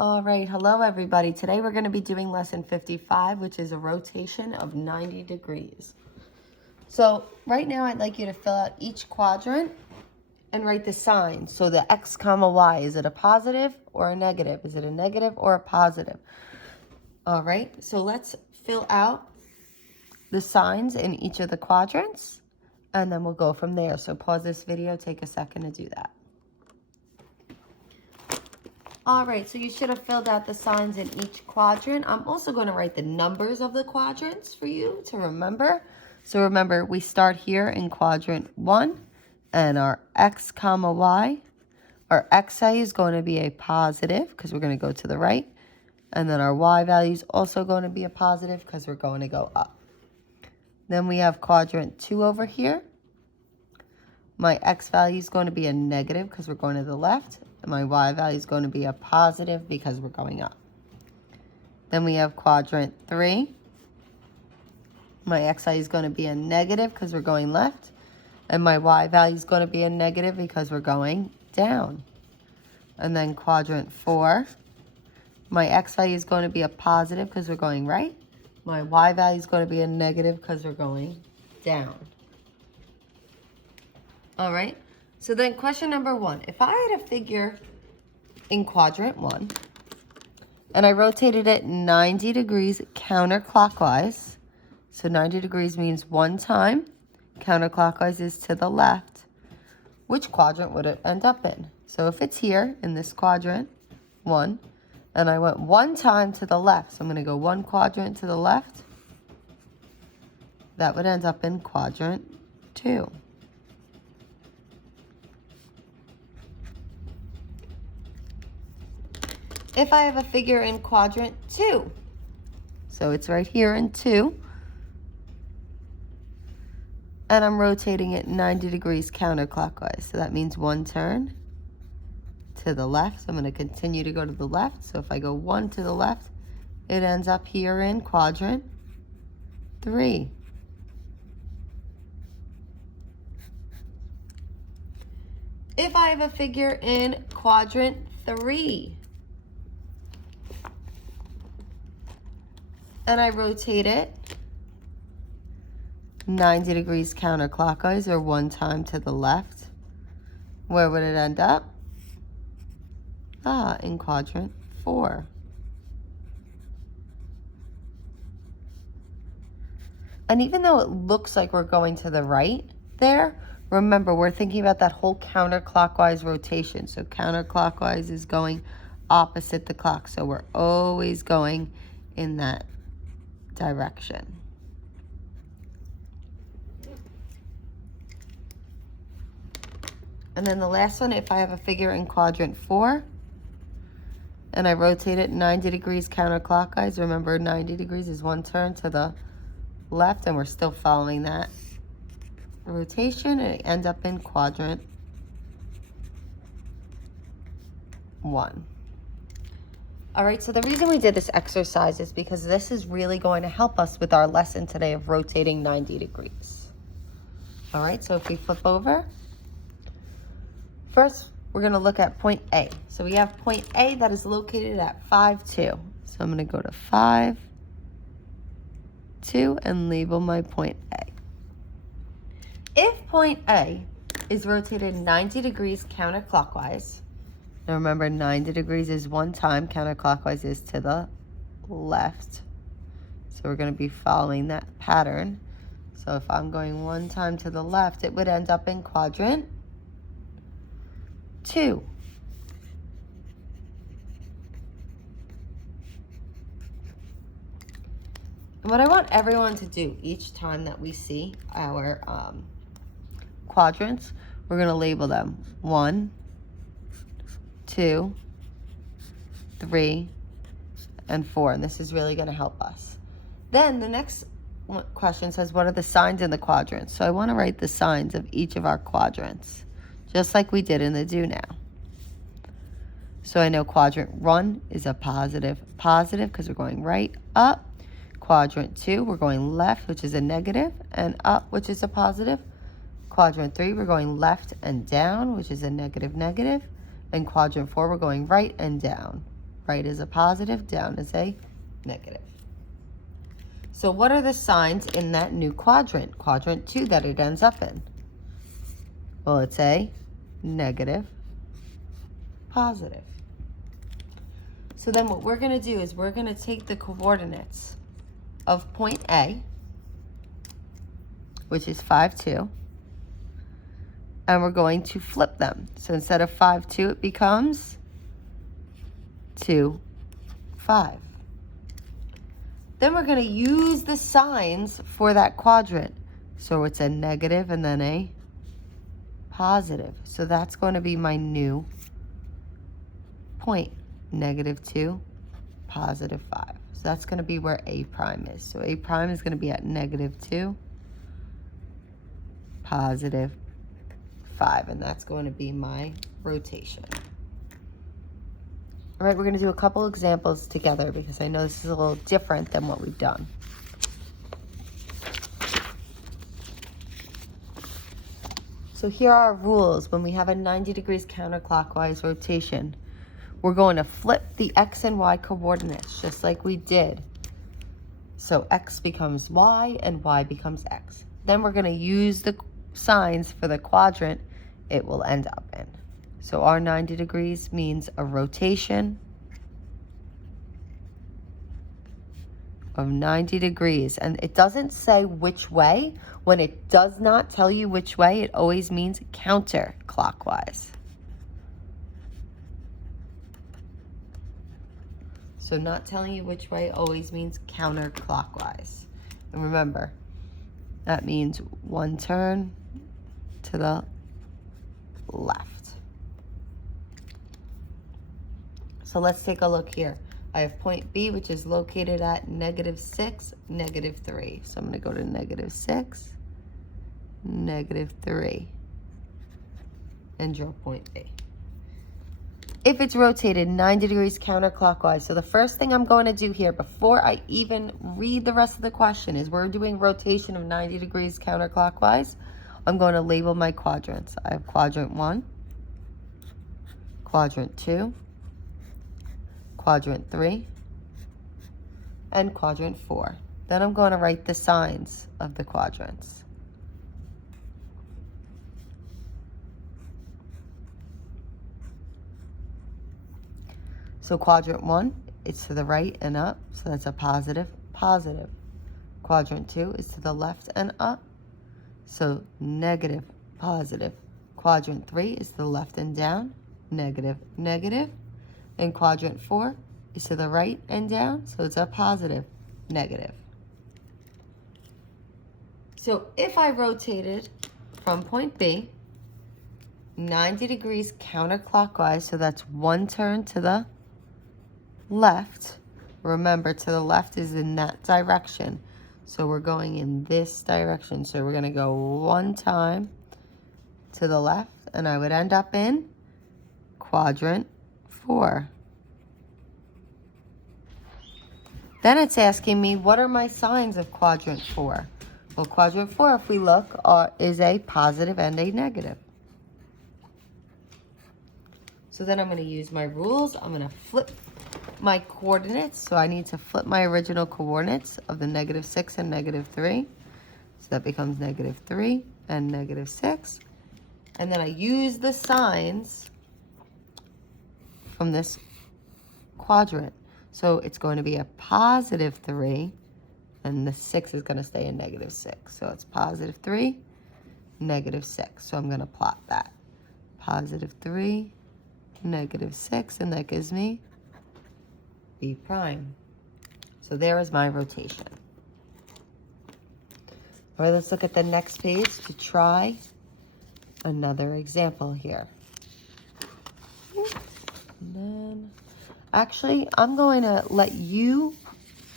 All right, hello everybody. Today we're going to be doing lesson 55, which is a rotation of 90 degrees. So right now I'd like you to fill out each quadrant and write the sign. So the X comma Y, is it a positive or a negative? Is it a negative or a positive? All right, so let's fill out the signs in each of the quadrants and then we'll go from there. So pause this video, take a second to do that. All right, so you should have filled out the signs in each quadrant. I'm also going to write the numbers of the quadrants for you to remember. So remember, we start here in quadrant 1, and our X comma Y, our XA is going to be a positive because we're going to go to the right. And then our Y value is also going to be a positive because we're going to go up. Then we have quadrant 2 over here. My X value is going to be a negative because we're going to the left. And my Y value is going to be a positive because we're going up. Then we have quadrant 3. My X value is going to be a negative because we're going left. And my Y value is going to be a negative because we're going down. And then quadrant 4. My X value is going to be a positive because we're going right. My Y value is going to be a negative because we're going down. All right, so then question number 1. If I had a figure in quadrant 1 and I rotated it 90 degrees counterclockwise, so 90 degrees means one time, counterclockwise is to the left, which quadrant would it end up in? So if it's here in this quadrant 1 and I went one time to the left, so I'm going to go one quadrant to the left, that would end up in quadrant 2. If I have a figure in quadrant 2, so it's right here in 2, and I'm rotating it 90 degrees counterclockwise, so that means one turn to the left. So I'm going to continue to go to the left, so if I go one to the left, it ends up here in quadrant 3. If I have a figure in quadrant 3, and I rotate it 90 degrees counterclockwise or one time to the left, where would it end up? In quadrant 4. And even though it looks like we're going to the right there, remember we're thinking about that whole counterclockwise rotation. So counterclockwise is going opposite the clock. So we're always going in that direction. And then the last one, if I have a figure in quadrant 4 and I rotate it 90 degrees counterclockwise, remember 90 degrees is one turn to the left and we're still following that rotation, and it ends up in quadrant 1. All right, so the reason we did this exercise is because this is really going to help us with our lesson today of rotating 90 degrees. All right, so if we flip over, first we're going to look at point A. So we have point A that is located at 5, 2. So I'm going to go to 5, 2 and label my point A. If point A is rotated 90 degrees counterclockwise, now remember 90 degrees is one time, counterclockwise is to the left. So we're going to be following that pattern. So if I'm going one time to the left, it would end up in quadrant 2. And what I want everyone to do each time that we see our quadrants, we're going to label them 1, 2, 3, and 4. And this is really going to help us. Then the next question says, what are the signs in the quadrants? So I want to write the signs of each of our quadrants, just like we did in the do now. So I know quadrant 1 is a positive because we're going right up. Quadrant 2, we're going left, which is a negative, and up, which is a positive. Quadrant 3, we're going left and down, which is a negative, negative. And quadrant 4, we're going right and down, right is a positive, down is a negative. So what are the signs in that new quadrant, quadrant 2, that it ends up in? Well, it's a negative, positive. So then what we're going to do is we're going to take the coordinates of point A, which is 5, 2, and we're going to flip them. So instead of 5, 2, it becomes 2, 5. Then we're going to use the signs for that quadrant. So it's a negative and then a positive. So that's going to be my new point. Negative 2, positive 5. So that's going to be where A prime is. So A prime is going to be at negative 2, positive 5. And that's going to be my rotation. All right, we're going to do a couple examples together because I know this is a little different than what we've done. So here are our rules when we have a 90 degrees counterclockwise rotation. We're going to flip the X and Y coordinates just like we did. So X becomes Y and Y becomes X. Then we're going to use the signs for the quadrant it will end up in. So our 90 degrees means a rotation of 90 degrees. And it doesn't say which way. When it does not tell you which way, it always means counterclockwise. So not telling you which way always means counterclockwise. And remember, that means one turn to the left. So let's take a look here. I have point B, which is located at negative 6, negative 3. So I'm going to go to negative 6, negative 3, and draw point B. If it's rotated 90 degrees counterclockwise, so the first thing I'm going to do here before I even read the rest of the question is we're doing rotation of 90 degrees counterclockwise. I'm going to label my quadrants. I have quadrant 1, quadrant 2, quadrant 3, and quadrant 4. Then I'm going to write the signs of the quadrants. So quadrant 1, it's to the right and up, so that's a positive, positive. Quadrant 2 is to the left and up, so negative, positive. Quadrant 3 is to the left and down, negative, negative. And quadrant 4 is to the right and down, so it's a positive, negative. So if I rotated from point B 90 degrees counterclockwise, so that's one turn to the left. Remember, to the left is in that direction. So we're going in this direction. So we're going to go one time to the left, and I would end up in quadrant 4. Then it's asking me, what are my signs of quadrant 4? Well, quadrant 4, if we look, is a positive and a negative. So then I'm going to use my rules. I'm going to flip my coordinates. So I need to flip my original coordinates of the negative 6 and negative 3. So that becomes negative 3 and negative 6. And then I use the signs from this quadrant. So it's going to be a positive 3, and the 6 is going to stay in negative 6. So it's positive 3, negative 6. So I'm going to plot that. Positive 3, negative 6, and that gives me B prime. So there is my rotation. All right, let's look at the next page to try another example here. And then, actually, I'm going to let you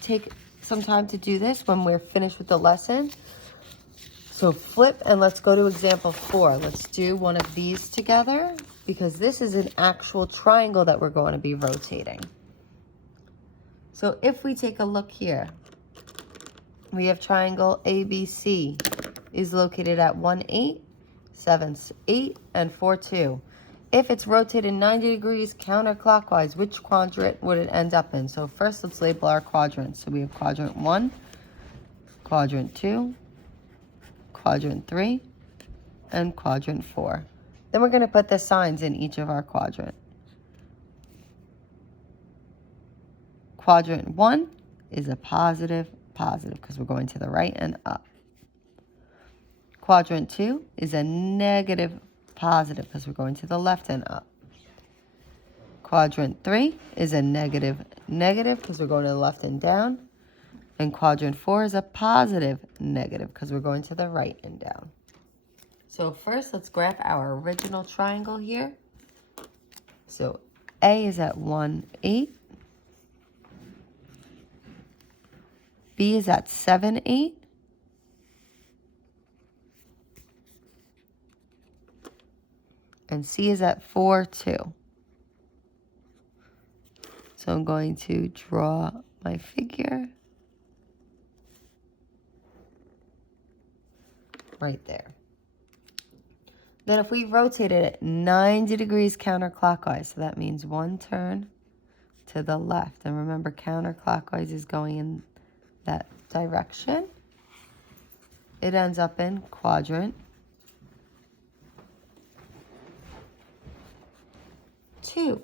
take some time to do this when we're finished with the lesson. So flip and let's go to example 4. Let's do one of these together because this is an actual triangle that we're going to be rotating. So if we take a look here, we have triangle ABC is located at 1, 8, 7, 8, and 4, 2. if it's rotated 90 degrees counterclockwise, which quadrant would it end up in? So first, let's label our quadrants. So we have quadrant 1, quadrant 2, quadrant 3, and quadrant 4. Then we're going to put the signs in each of our quadrant. Quadrant 1 is a positive, positive, because we're going to the right and up. Quadrant 2 is a negative, positive, because we're going to the left and up. Quadrant 3 is a negative, negative, because we're going to the left and down. And quadrant 4 is a positive, negative, because we're going to the right and down. So first, let's graph our original triangle here. So A is at 1, 8. B is at 7, 8. And C is at 4, 2. So I'm going to draw my figure right there. Then if we rotated it 90 degrees counterclockwise, so that means one turn to the left. And remember, counterclockwise is going in that direction. It ends up in quadrant 2.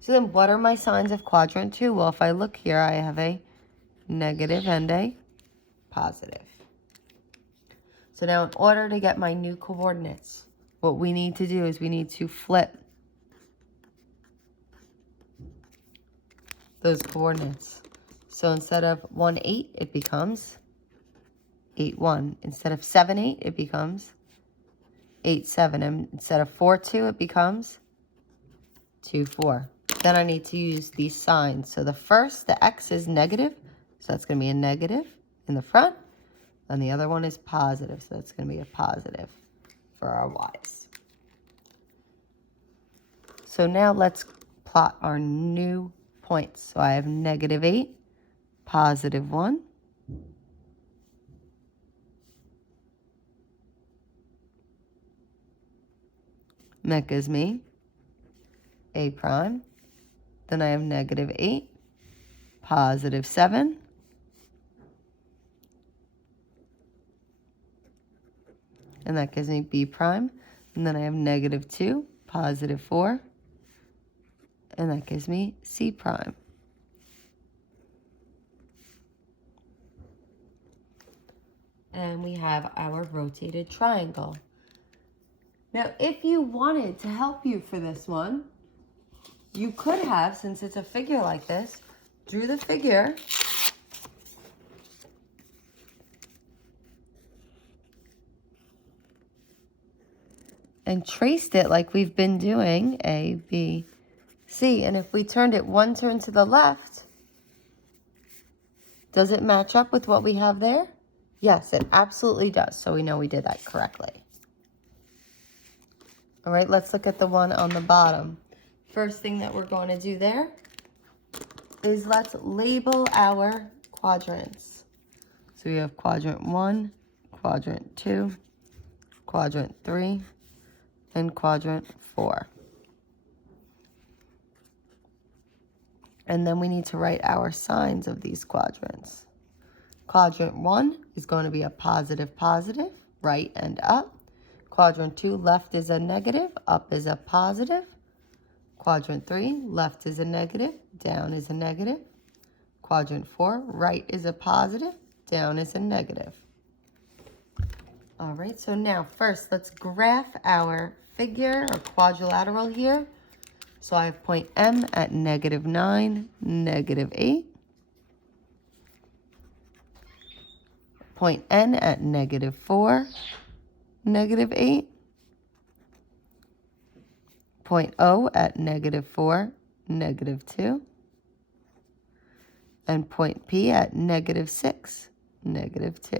So then what are my signs of quadrant 2? Well, if I look here, I have a negative and a positive. So now in order to get my new coordinates, what we need to do is we need to flip those coordinates. So instead of 1, 8, it becomes 8, 1. Instead of 7, 8, it becomes 8, 7. And instead of 4, 2, it becomes 2, 4. Then I need to use these signs. So the first, the X is negative, so that's going to be a negative in the front. And the other one is positive, so that's going to be a positive for our Y's. So now let's plot our new points. So I have negative 8, positive 1. And that gives me A prime. Then I have negative 8, positive 7. And that gives me B prime. And then I have negative 2, positive 4. And that gives me C prime. And we have our rotated triangle. Now, if you wanted to help you for this one, you could have, since it's a figure like this, drew the figure and traced it like we've been doing, A, B, C. And if we turned it one turn to the left, does it match up with what we have there? Yes, it absolutely does. So we know we did that correctly. All right, let's look at the one on the bottom. First thing that we're going to do there is let's label our quadrants. So we have quadrant 1, quadrant 2, quadrant 3, and quadrant 4. And then we need to write our signs of these quadrants. Quadrant 1 is going to be a positive, positive, right and up. Quadrant 2, left is a negative, up is a positive. Quadrant 3, left is a negative, down is a negative. Quadrant 4, right is a positive, down is a negative. All right, so now first let's graph our figure or quadrilateral here. So I have point M at negative 9, negative 8. Point N at negative 4, negative 8. Point O at negative 4, negative 2. And point P at negative 6, negative 2.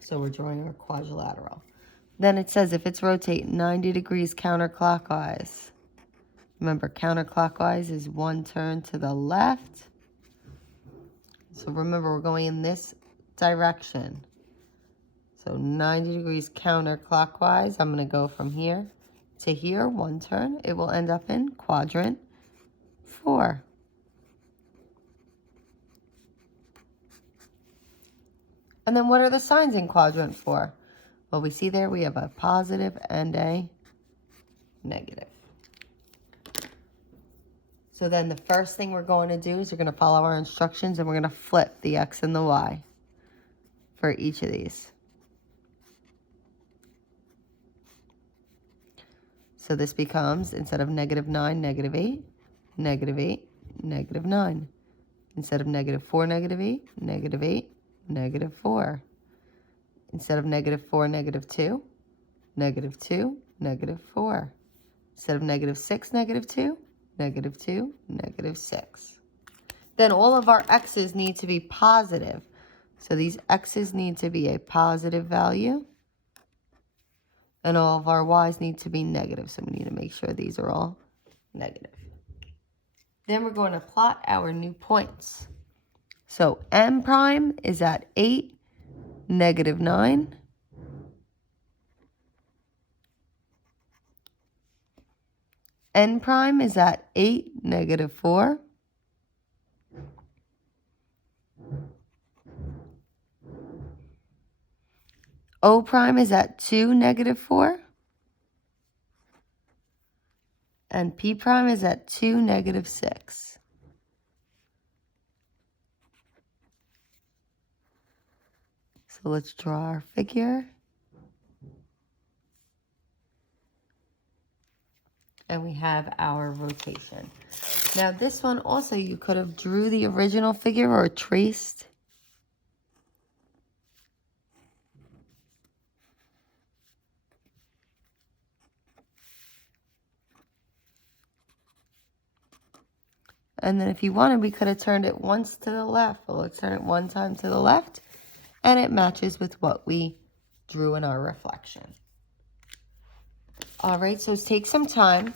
So we're drawing our quadrilateral. Then it says if it's rotate 90 degrees counterclockwise. Remember, counterclockwise is one turn to the left. So remember, we're going in this direction. So 90 degrees counterclockwise. I'm going to go from here to here, one turn. It will end up in quadrant 4. And then what are the signs in quadrant 4? Well, we see there we have a positive and a negative. So then the first thing we're going to do is we're going to follow our instructions and we're going to flip the X and the Y for each of these. So this becomes, instead of -9, -8, -8, -9. Instead of -4, -8, -8, -4. Instead of -4, -2, -2, -4. Instead of -6, -2, -2, -6. Then all of our X's need to be positive. So these X's need to be a positive value. And all of our Y's need to be negative. So we need to make sure these are all negative. Then we're going to plot our new points. So M prime is at 8, -9. N prime is at 8, -4. O prime is at 2, -4. And P prime is at 2, -6. So let's draw our figure. And we have our rotation. Now this one also, you could have drew the original figure or traced. And then if you wanted, we could have turned it once to the left. Well, let's turn it one time to the left. And it matches with what we drew in our reflection. All right, so take some time.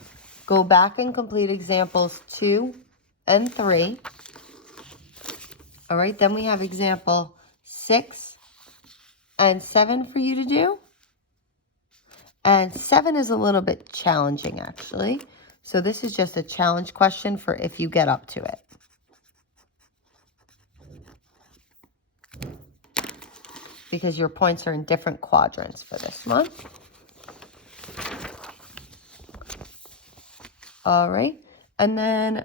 Go back and complete examples 2 and 3. All right, then we have example 6 and 7 for you to do. And 7 is a little bit challenging, actually. So this is just a challenge question for if you get up to it. Because your points are in different quadrants for this one. All right. And then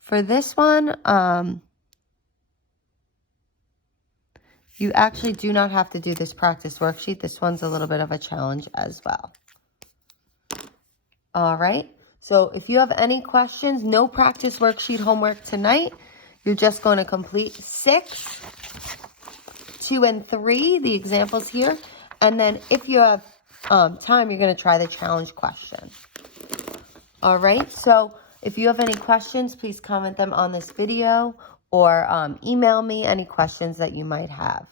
for this one, you actually do not have to do this practice worksheet. This one's a little bit of a challenge as well. All right. So if you have any questions, no practice worksheet homework tonight. You're just going to complete 6, 2, and 3, the examples here. And then if you have time, you're going to try the challenge question. All right. So if you have any questions, please comment them on this video or email me any questions that you might have.